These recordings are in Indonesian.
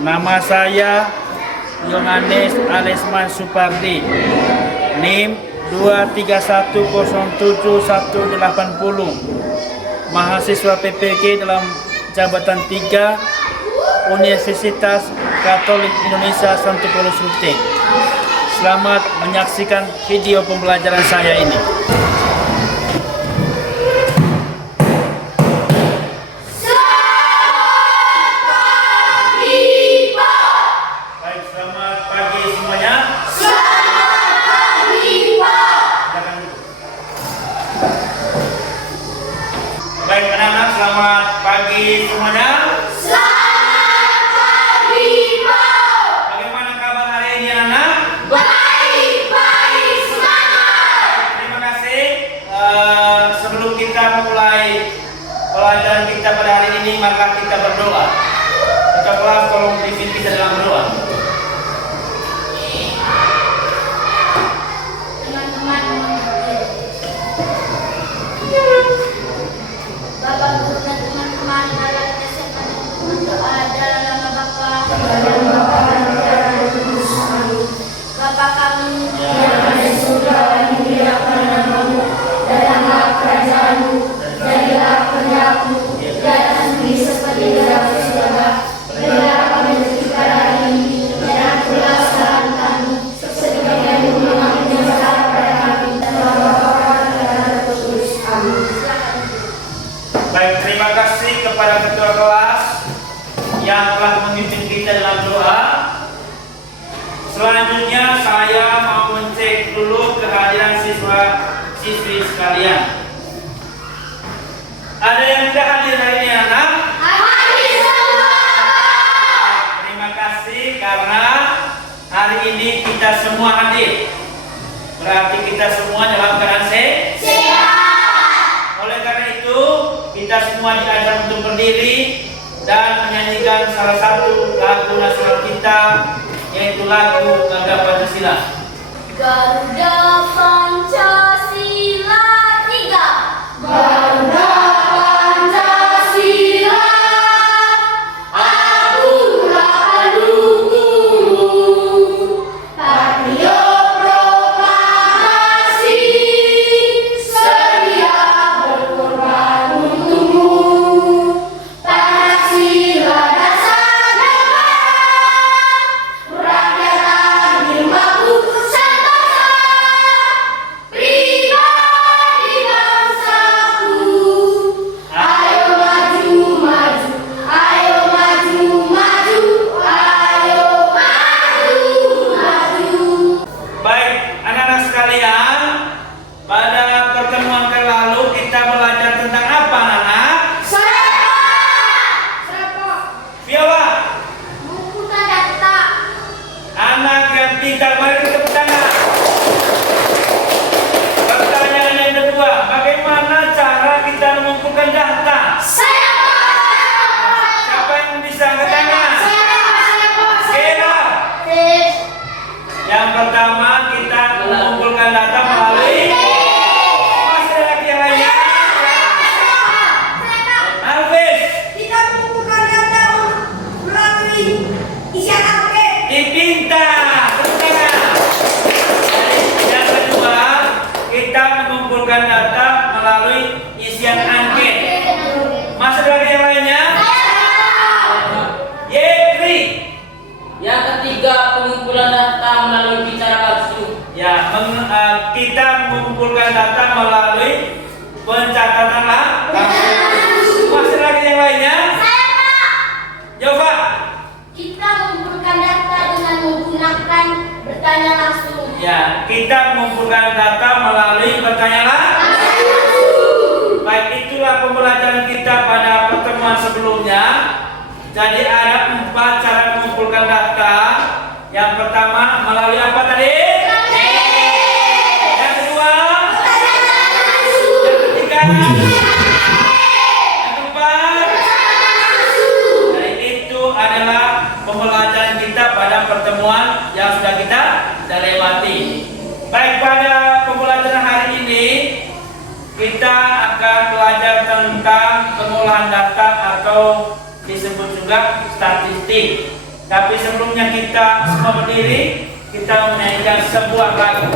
Nama saya Yohanes Alesman Supardi, NIM 2310780, mahasiswa PPG dalam jabatan 3 Universitas Katolik Indonesia Santo Paulus Ruteng. Selamat menyaksikan video pembelajaran saya ini. Baik anak-anak, selamat pagi semuanya. Selamat pagi, Pak. Bagaimana kabar hari ini anak? Baik, semangat. Terima kasih. Sebelum kita memulai pelajaran kita pada hari ini, maka kita berdoa. Kita kelas tolong pimpin kita dalam berdoa. Bapak Guru dan teman-teman, dalam kesehatan doa dalam nama Bapa, Bapa kami yang ada di surga, dimuliakan namamu, datanglah kerajaanmu, jadilah kehendakmu di atas bumi seperti di dalam surga. Berilah kami rezeki hari ini, dan ampunilah kesalahan kami, seperti dulu kami bersalah pada kami, dan bawa kami terus. Amin. Baik, terima kasih kepada ketua kelas yang telah memimpin kita dalam doa. Selanjutnya saya mau mencek dulu kehadiran siswa-siswi sekalian. Ada yang tidak hadir hari ini anak? Hadir semua. Terima kasih karena hari ini kita semua hadir. Berarti kita semua dalam keadaan sehat. Oleh karena itu, kita semua diajak untuk berdiri dan menyanyikan salah satu lagu nasional kita, yaitu lagu Garuda Pancasila. Garuda Pancasila 3. Garuda Pancasila, akulah pendukungmu. Patriot proklamasi, sedia berkorban untukmu. Pancasila dasar negara, rakyat adil makmur sentosa, pribadi bangsaku. Ayo maju, maju, ayo maju, maju, ayo maju, maju. Baik, anak-anak sekalian, pada pertemuan kali lalu kita belajar tentang apa, anak-anak? Viola, Buku data. anak yang pintar, mari kita tepuk tangan. Pertanyaan yang kedua, bagaimana cara kita mengumpulkan data? Siapa yang bisa angkat tangan? Kira. Yang pertama kita mengumpulkan data melalui masih ada lagi yang lainnya. Alvis, Kita mengumpulkan data melalui isian angket. pintar. Tepuk tangan. Yang kedua, kita mengumpulkan data melalui isian angket. Masih ada lagi yang lainnya? Yekri. Yang ketiga, pengumpulan data melalui bicara langsung. Ya, kita mengumpulkan data melalui pencatatan langsung. Masih lagi yang lainnya? Jova. Kita mengumpulkan data dengan menggunakan bertanya langsung. Ya, kita mengumpulkan data melalui bertanya langsung. Baik, itulah pembelajaran kita pada pertemuan sebelumnya. Jadi ada 4 cara mengumpulkan data. Yang pertama melalui apa tadi? Yang kedua? Yang ketiga? Yang keempat? Jadi itu adalah pembelajaran kita pada pertemuan yang sudah kita lewati. Baik, pada pembelajaran hari ini kita akan belajar tentang pengolahan data atau disebut juga statistik. Tapi sebelumnya kita semua berdiri, kita menyanyikan sebuah lagu.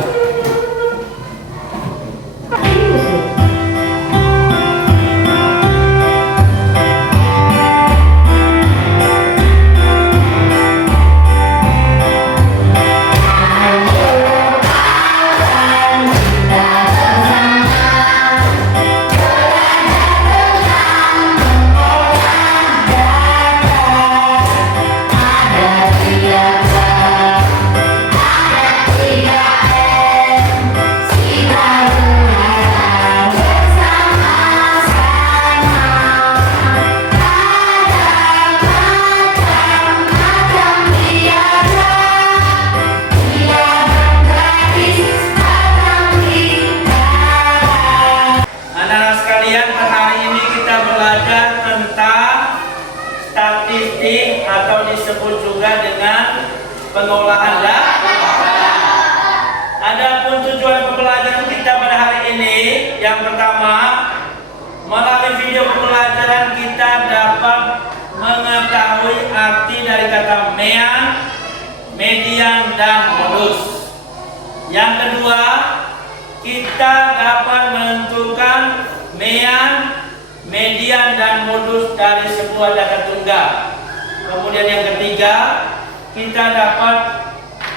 Statistik atau disebut juga dengan pengolahan data. Adapun tujuan pembelajaran kita pada hari ini, yang pertama, melalui video pembelajaran kita dapat mengetahui arti dari kata mean, median, dan modus. Yang kedua, kita dapat menentukan mean, median, dan modus dari sebuah data tunggal. Kemudian yang ketiga, kita dapat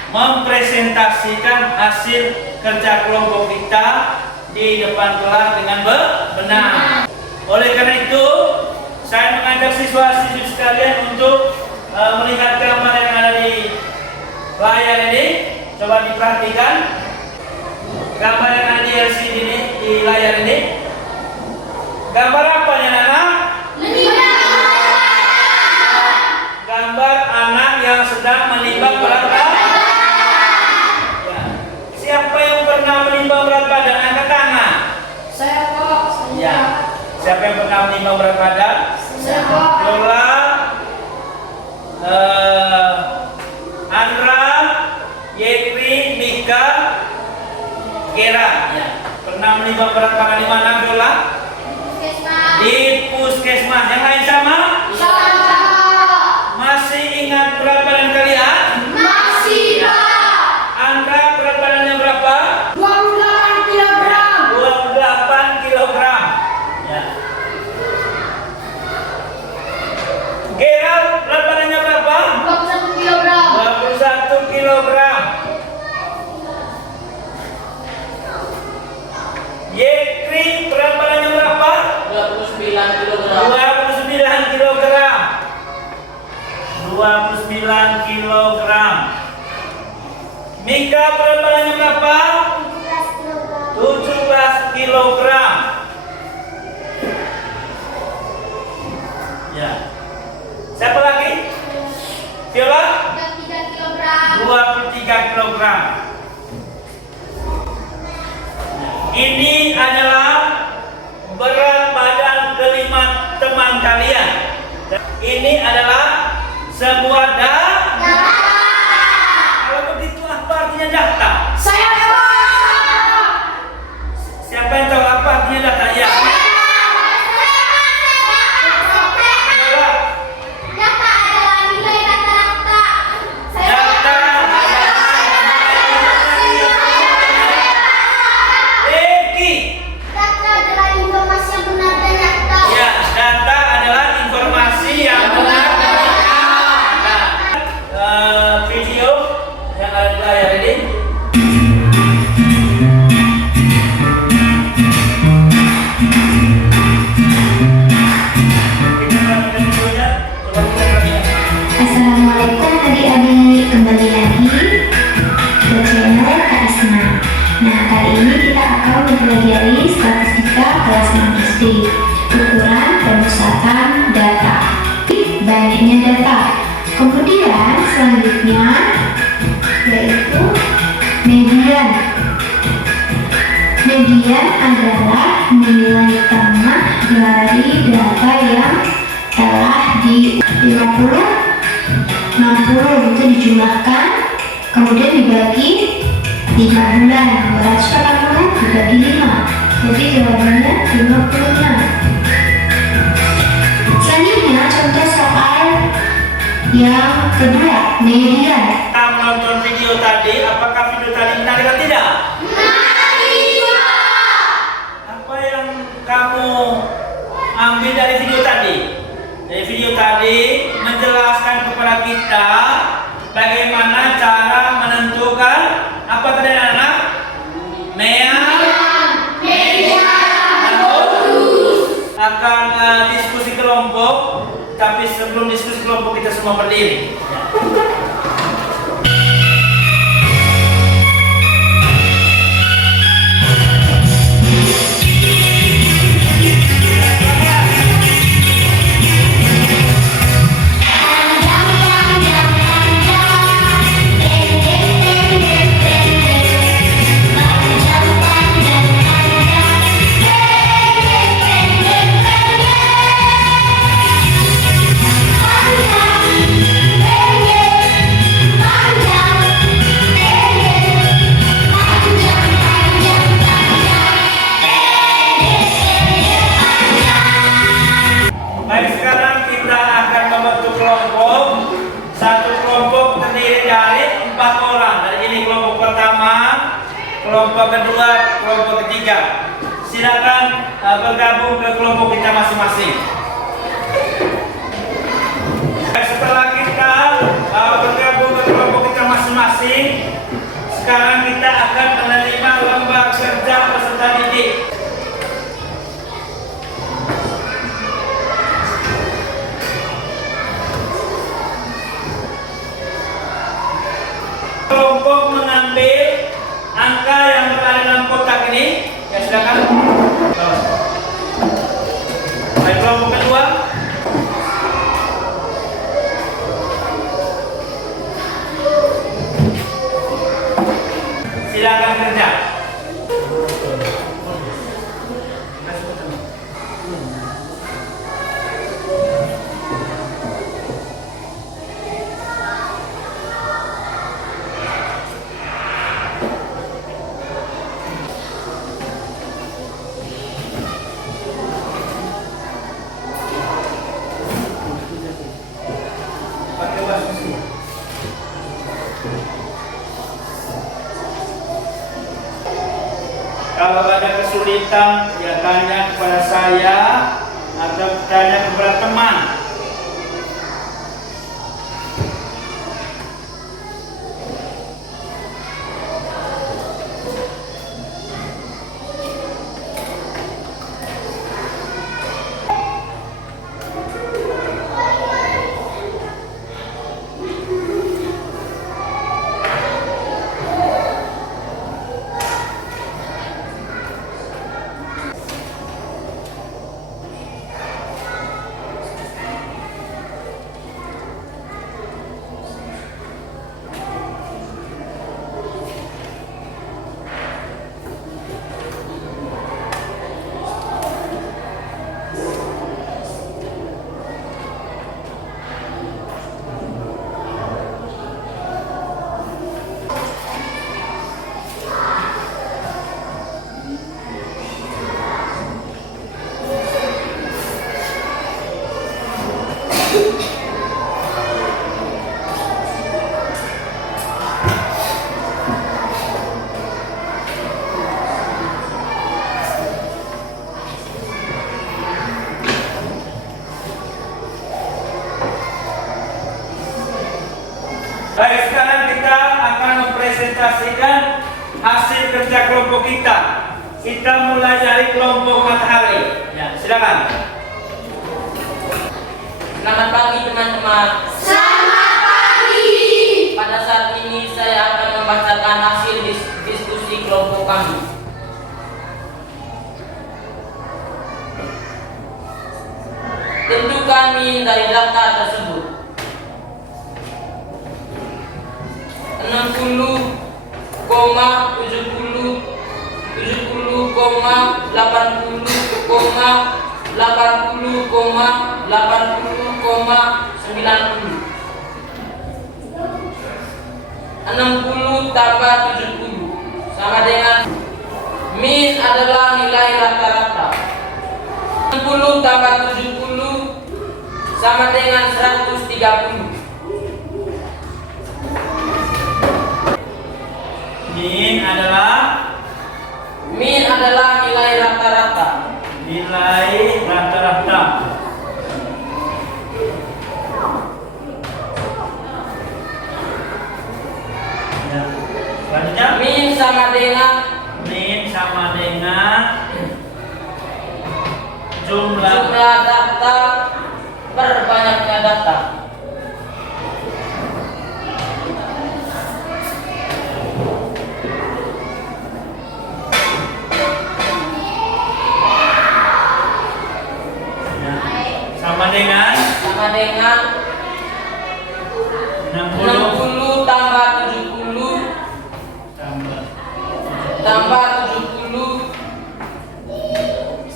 mempresentasikan hasil kerja kelompok kita di depan kelas dengan benar. Oleh karena itu, saya mengajak siswa-siswi sekalian untuk melihat gambar yang ada di layar ini. Coba diperhatikan gambar yang ada di LCD ini, di layar ini. Gambar apa ya, Nana? Gambar anak yang sedang menimbang berat badan. Ya. Siapa yang pernah menimbang berat badan? Angkat tangan. Saya kok. Ya. Siapa yang pernah menimbang berat badan? Saya kok. Lola, Andra, Yekri, Mika, Gera. Ya. Pernah menimbang berat badan di mana, Lola? Di puskesmas. Yang lain sama? Masih ingat berat badan kalian? Masih, Pak. Andra berat badannya berapa? 28 kilogram. 28 kilogram. Ya. Gerald berat badannya berapa? 21 kilogram. 21 kilogram. Yekri berat badannya berapa? 29 kilogram. 29 kilogram. 29 kilogram. Mika berat badannya berapa? 17 kilogram. Ya. Siapa lagi? Viola? 23 kilogram. 23 kilogram. Ini adalah berat badan kelima teman kalian. Ini adalah sebuah data. Kalau begitu apa artinya data? Saya kok. Siapa yang tahu apa artinya data? Ya. Data adalah nilai rata-rata. Data Eki. Data adalah informasi yang benar dan nyata. Ya, data adalah informasi yang benar. Video yang ada di layar ini. Kita perhatikan videonya. Coba kita perhatikan. Assalamualaikum adik-adik, kembali lagi ke channel Kak Isma. Nah, kali ini kita akan mempelajari statistika kelas 6 SD, ukuran pemusatan data, banyaknya data. Kemudian selanjutnya yaitu median. Median adalah nilai tengah dari data yang telah di 50, 60 itu dijumlahkan, kemudian dibagi 5 bulan, 280 dibagi 5, jadi jawabannya 56. Selanjutnya contoh soal Yang kedua, median. Kita menonton video tadi, apakah video tadi menarik atau tidak? Apa yang kamu ambil dari video tadi? Dari video tadi menjelaskan kepada kita bagaimana cara menentukan apa tadi anak? Akan diskusi kelompok, tapi sebelum diskusi kelompok kita semua berdiri. Baik, sekarang kita akan membentuk kelompok. Satu kelompok terdiri dari 4 orang. Dari ini kelompok pertama, kelompok kedua, kelompok ketiga. Silakan bergabung ke kelompok kita masing-masing. Setelah kita bergabung ke kelompok kita masing-masing, sekarang kita akan menerima lomba kerja peserta didik. Kelompok mengambil angka yang berada dalam kotak ini. Ya, silakan. Baik, kelompok kedua. Silakan kerja. Kalau ada kesulitan, ya tanya kepada saya atau tanya kepada teman. Baik, sekarang kita akan mempresentasikan hasil kerja kelompok kita. Kita mulai dari kelompok matahari. Ya, silakan. Selamat pagi teman-teman. Selamat pagi. Pada saat ini saya akan membacakan hasil diskusi kelompok kami. Tentukan min dari data tersebut. 60 tambah 70 sama dengan min adalah nilai rata-rata. 60 tambah 70 sama dengan 130. Min adalah nilai rata-rata. nilai rata-rata. Ya. Selanjutnya Min sama dengan jumlah data per banyaknya data. ya. Sama dengan 60 tambah 70 tambah 70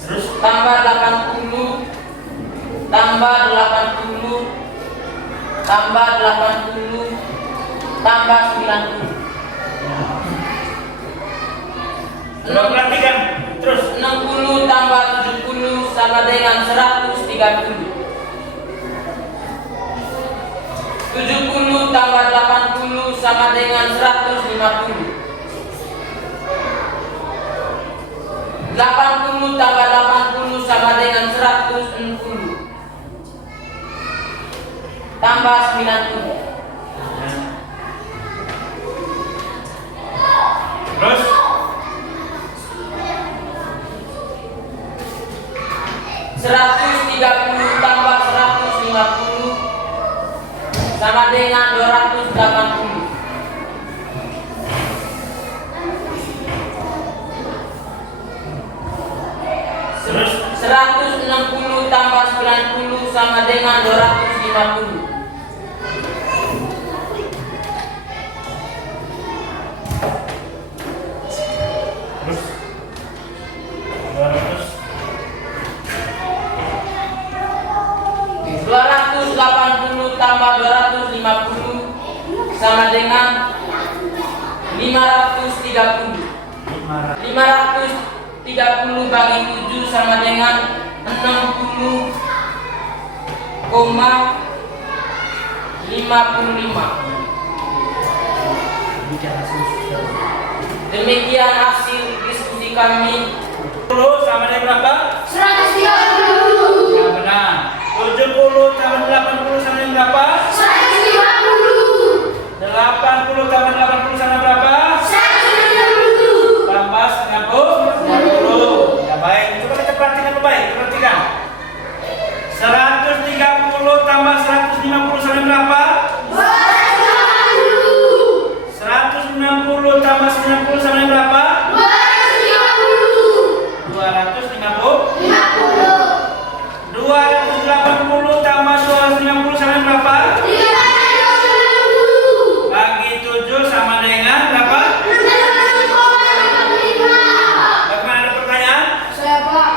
terus tambah 80 tambah 80 tambah 80 tambah 90. coba perhatikan terus 60 tambah 70 sama dengan 130. 70 tambah 80 sama dengan 150. 80 tambah 80 sama dengan 160 tambah 90. terus 130 tambah 150 sama dengan 280. 160 tambah 90 sama dengan 250. terus 200 280 tambah 250 sama dengan 530. 530 bagi 7 sama dengan 60,55. Demikian hasil diskusi kami. 70 sama dengan berapa? 130. Ya benar. 70 tambah 80 sama dengan berapa? 150. 80 tambah 80 sama berapa? 160. Tambah 90. Ya baik, coba kita perhatikan baik, perhatikan. 130 tambah 150 sama dengan berapa? 250. 160 tambah 90 sama dengan berapa? 250. 250. 50. 280 tambah 250 sama dengan berapa? 360. Bagi 7 sama dengan berapa? 6,55. Bagaimana, ada pertanyaan? Saya Pak.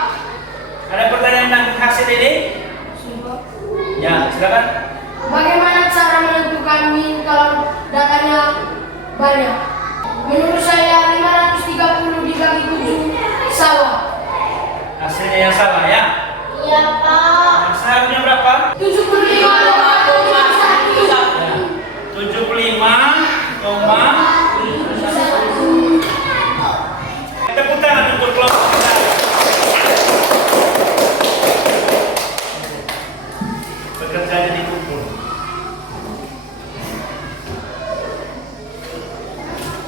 Ada pertanyaan tentang hasil ini? Ya, silakan. Bagaimana cara menentukan min kalau datanya banyak? Menurut saya 530 dibagi 7 salah. Hasilnya yang salah ya. Iya Pak. Yang seharusnya berapa? 75,71. Tepuk tangan untuk kelompok kita. Bekerjanya dikumpul.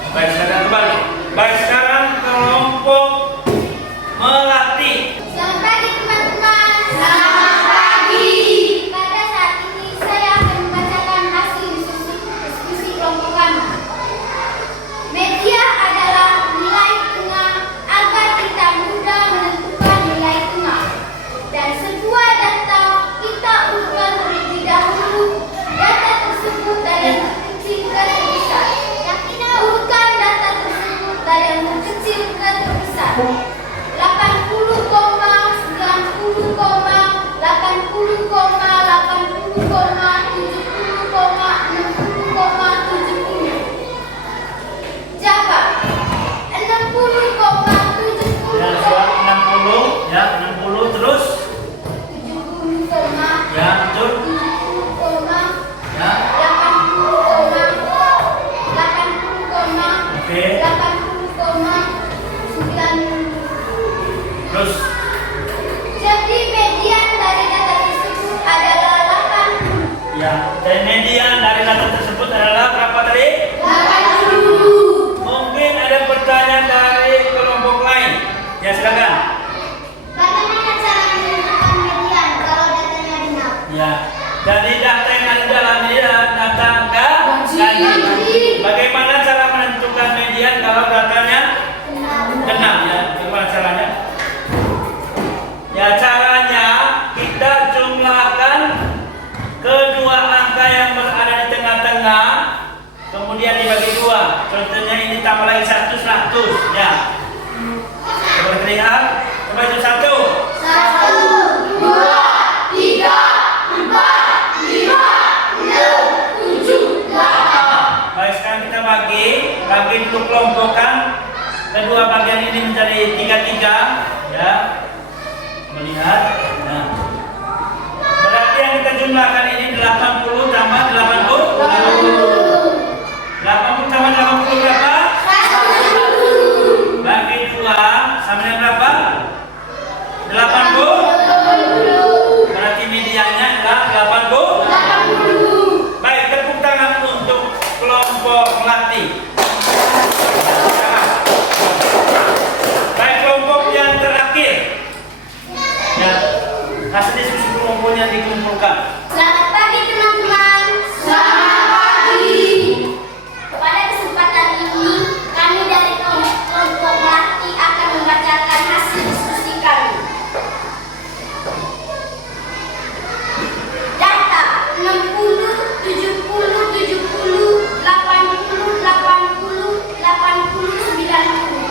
Baik, sekarang kembali. Baik, sekarang kelompok melatih. Selamat pagi teman-teman. Selamat pagi. Pada saat ini saya akan membacakan hasil diskusi kelompok kami. kemudian dibagi 2. Contohnya ini tambah lagi 1, 100 ya. Coba kita lihat. Coba itu 1. 1, 2, 3, 4, 5, 6, 7, 8. Baik, sekarang kita bagi dulu kelompokkan. Kedua bagian ini menjadi 3 ya. Melihat. Nah. Berarti yang kita jumlahkan ini 80 tambah 80. 80 tambah 80 berapa? 1. Bagi 2 sama dengan berapa? 80. Berarti medianya adalah 80. Baik, tepuk tangan untuk kelompok melatih. Baik, kelompok yang terakhir. Ya, hasil diskusi kelompoknya dikumpulkan. Selamat pagi teman-teman. Selamat pagi. Pada kesempatan ini kami dari kelompok melatih akan membacakan hasil diskusi kami. Data 60, 70, 70, 80, 80, 80, 90.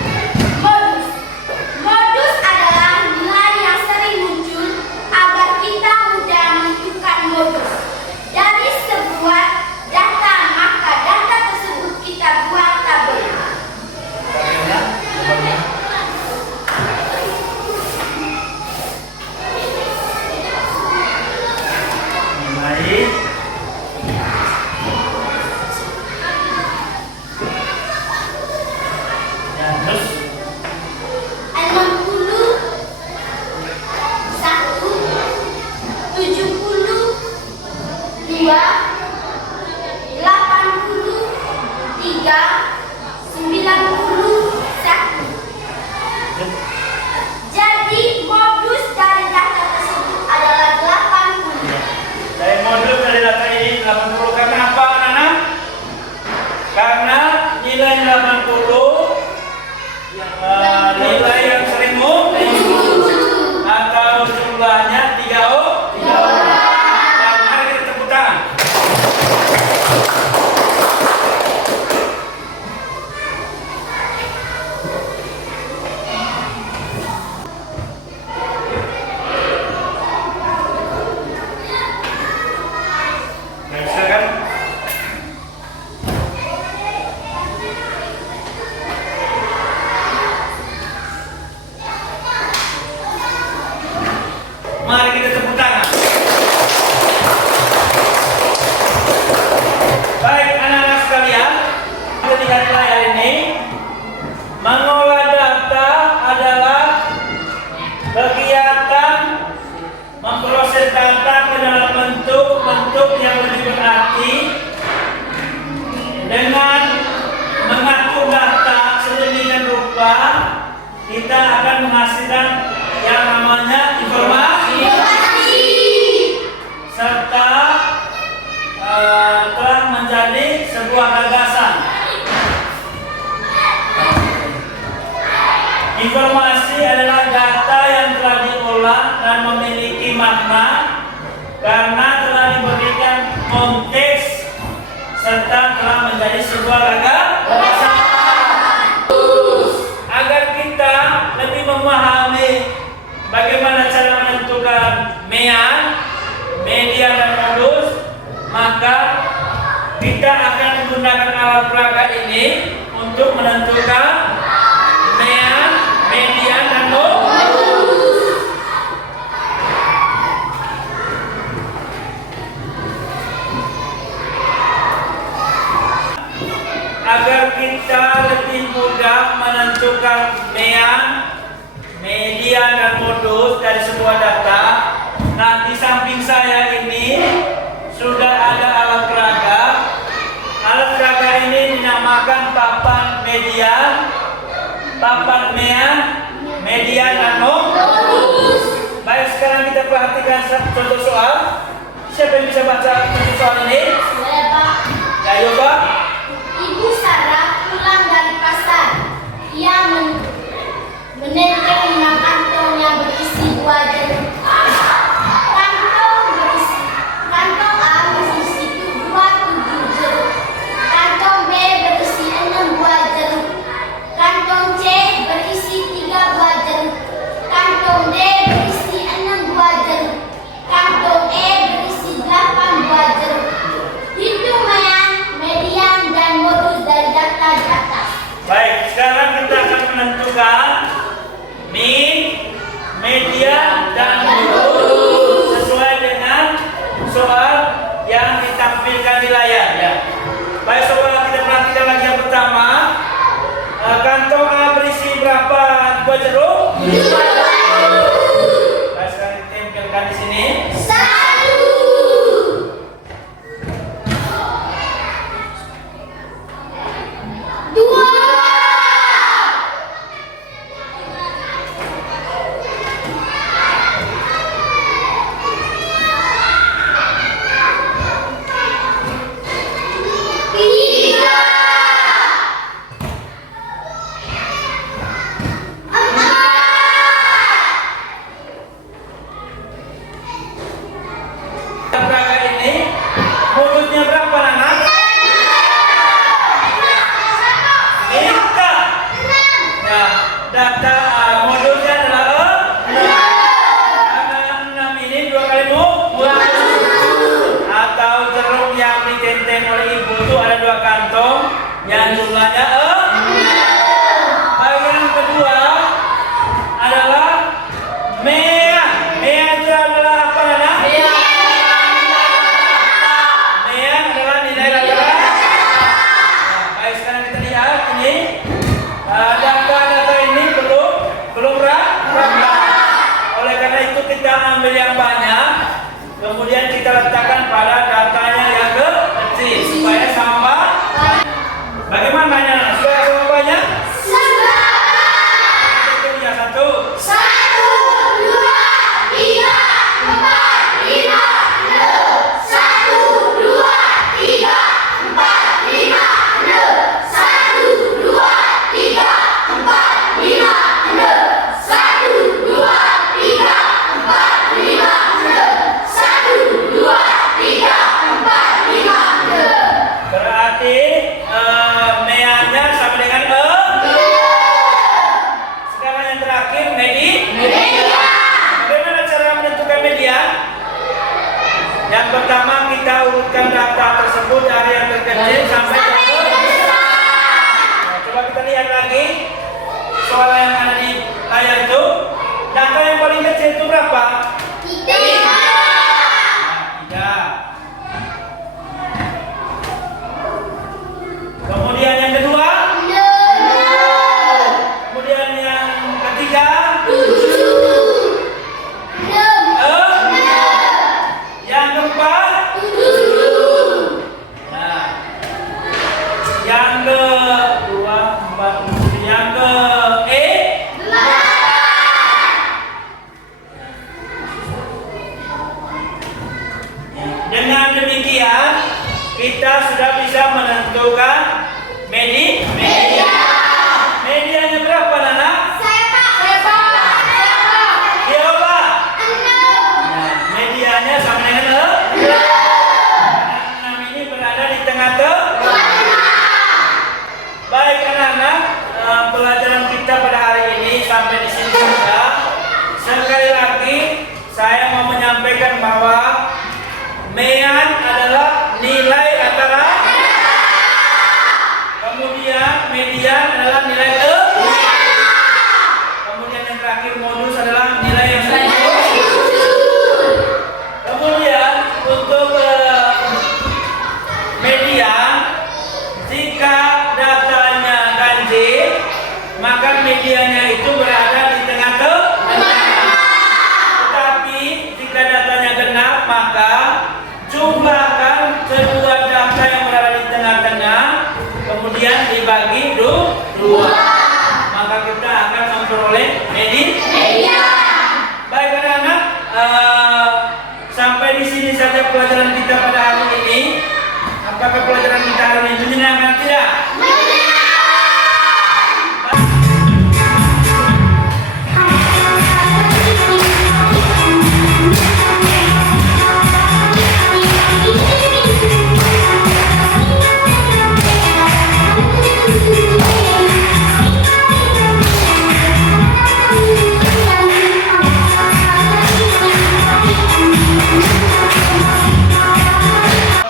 Modus adalah nilai yang sering muncul agar kita mudah menentukan modus. Dari sebuah data, maka data tersebut kita buat tabel. Baik. Ya, terus 60, 1, 70, 2, 80, 3, 90, 1. Jadi modus dari data tersebut adalah 80. dari modul dari data ini 80 karena apa anak-anak? Karena nilai 80 nilai yang sering muncul atau jumlahnya 3 orang. Mari kita tepuk tangan. Baik, silakan. Mari kita tepuk tangan. Baik, anak-anak sekalian, kita lihat di layar ini. Mengolah data adalah kegiatan memproses data ke dalam bentuk yang lebih berarti dengan mengatur data sedemikian rupa kita akan menghasilkan yang namanya informasi serta telah menjadi sebuah gagasan. Informasi adalah data yang telah diolah dan memiliki makna karena telah diberikan konteks serta telah menjadi sebuah gagasan. Agar kita lebih memahami bagaimana cara menentukan media dan modus, maka kita akan menggunakan alat peraga ini untuk menentukan media dan modus. Agar kita lebih mudah menentukan media dan modus dari sebuah data. Nah, di samping saya ini sudah ada alat peraga. Alat peraga ini dinamakan papan media dan modus. Baik, sekarang kita perhatikan contoh soal. Siapa yang bisa baca contoh soal ini? Saya Pak. Ayo Pak. Ibu Sarah pulang dari pasar. Ia menenteng 5 kantong yang berisi 2 jeruk. Kantong A berisi 27 jeruk. Kantong memasukkan media dan modul sesuai dengan soal yang ditampilkan di layar ya. Baik sobat, kita perhatikan lagi yang pertama. Kantong A berisi berapa? 2 jeruk? 2 jeruk. Baik, sekarang ditempelkan di sini. 2 kantong yang jumlahnya 6. Bagian kedua adalah mea. Mea itu adalah apa Nana? Mea adalah nilai rata-rata. Baik, sekarang kita lihat ini data ini belum rata. Oleh karena itu kita ambil yang banyak, kemudian kita letakkan pada datanya yang kecil supaya sama. Bagaimana? Sudah sama banyak? Sudah. Kita punya 1, 1, 2, 3, 4, 5, 6. 1, 2, 3, 4, 5, 6. 1, 2, 3, 4, 5, 6. 1, 2, 3, 4, 5, 6. 1, 2, 3, 4, 5, 6. Berarti meanya sama dengan Sekarang yang terakhir media. Bagaimana cara menentukan media? Yang pertama kita urutkan data tersebut dari yang terkecil sampai yang terbesar. Nah, coba kita lihat lagi soal yang ada di layar itu. Data yang paling kecil itu berapa? 3. Kemudian yang kedua, kemudian yang ketiga, 7. 6. yang keempat, 7. nah, yang kedua, 4, yang ke 8. Dengan demikian kita sudah bisa menentukan media. Medianya berapa Nana? Berapa? Nah, medianya sama dengan 6 ini berada di tengah-tengah. Baik anak-anak, pelajaran kita pada hari ini sampai di sini saja. Sekali lagi saya mau menyampaikan bahwa mean adalah nilai rata-rata. Kemudian median adalah nilai kemudian yang terakhir modus adalah nilai yang kemudian untuk median, jika datanya ganjil maka medianya itu berada di tengah-tengah. Tetapi jika datanya genap maka jumlahkan kedua data yang berada di tengah-tengah kemudian dibagi 2, maka kita akan memperoleh media. Baik anak-anak, sampai di sini saja pelajaran kita pada hari ini. Apakah pelajaran kita hari ini menyenangkan tidak?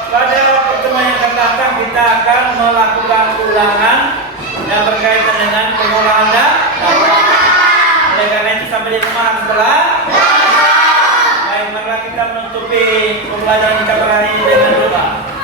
Pada pertemuan yang akan datang kita akan melakukan ulangan yang berkaitan dengan pengolahan dan oleh karena itu sampai di rumah setelah baik, maka kita menutupi pembelajaran kita hari ini dengan doa.